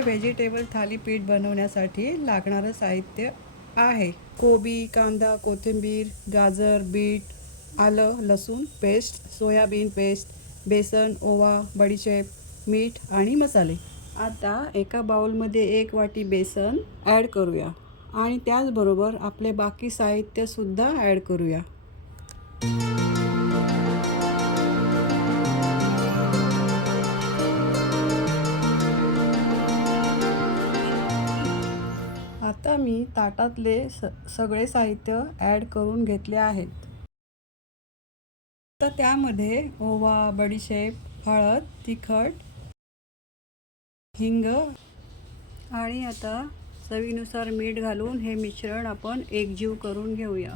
Vegetable thalipeeth बनवण्यासाठी लागणारं साहित्य आहे कोबी, कांदा, कोथिंबीर, गाजर, बीट, आलं लसूण पेस्ट, सोयाबीन पेस्ट, बेसन, ओवा, बडीशेप, मीठ आणि मसाले. आता एका बाउलमध्ये 1 वाटी बेसन ॲड करूया आणि त्याचबरोबर आपले बाकी साहित्यसुद्धा ॲड करूया. आता मी ताटातले सगळे साहित्य ॲड करून घेतले आहेत. तर त्यामध्ये ओवा, बडीशेप, हळद, तिखट, हिंग आणि आता चवीनुसार मीठ घालून हे मिश्रण आपण एकजीव करून घेऊया.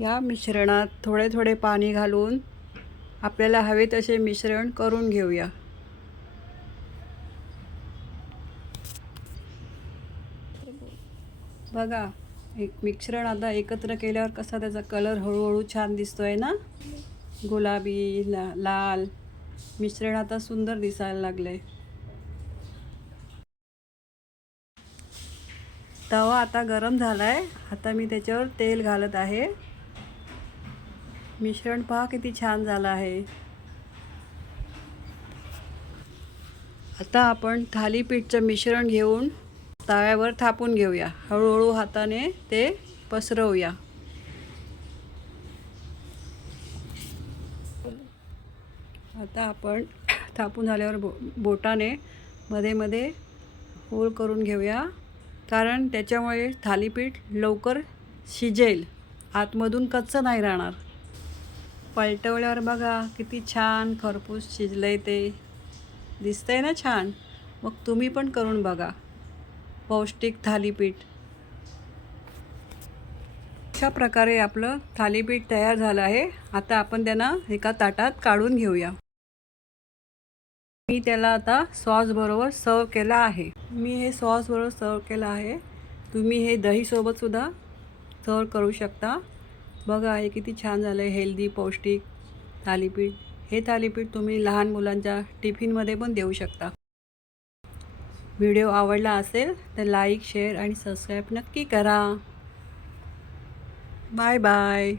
या मिश्रणात थोडे थोडे पाणी घालून आपल्याला हवे तसे मिश्रण करून घेऊया. बघा, एक मिश्रण आता एकत्र केल्यावर कसा त्याचा कलर हळूहळू छान दिसतोय ना, गुलाबी लाल मिश्रण आता सुंदर दिसायला लागले. तवा आता गरम झालाय. आता मी त्याच्यावर तेल घालत आहे. मिश्रण पहा किती छान झालं आहे. आता आपण थालीपीठचं मिश्रण घेऊन तव्यावर थापून घेऊया. हळूहळू हाताने ते पसरवूया. आता आपण थापून झाल्यावर बोटाने मध्ये मध्ये होल करून घेऊया, कारण त्याच्यामुळे थालीपीठ लवकर शिजेल, आतमधून कच्चं नाही राहणार. पलटवल्यावर बघा किती छान खरपूस शिजलंय, ते दिसतंय ना छान. मग तुम्ही पण करून बघा पौष्टिक थालीपीठ. अशा प्रकारे आपलं थालीपीठ तयार झालं आहे. आता आपण त्यांना एका ताटात काढून घेऊया. मी त्याला आता सॉस बरोबर सर्व केला आहे. मी हे सॉस बरोबर सर्व केलं आहे. तुम्ही हे दहीसोबत सुद्धा सर्व करू शकता. बघा हे किती छान झालं आहे, हेल्दी पौष्टिक थालीपीठ. हे थालीपीठ तुम्ही लहान मुलांच्या टिफिनमध्ये पण देऊ शकता. व्हिडिओ आवडला असेल तर लाईक, शेअर आणि सबस्क्राईब नक्की करा. Bye bye.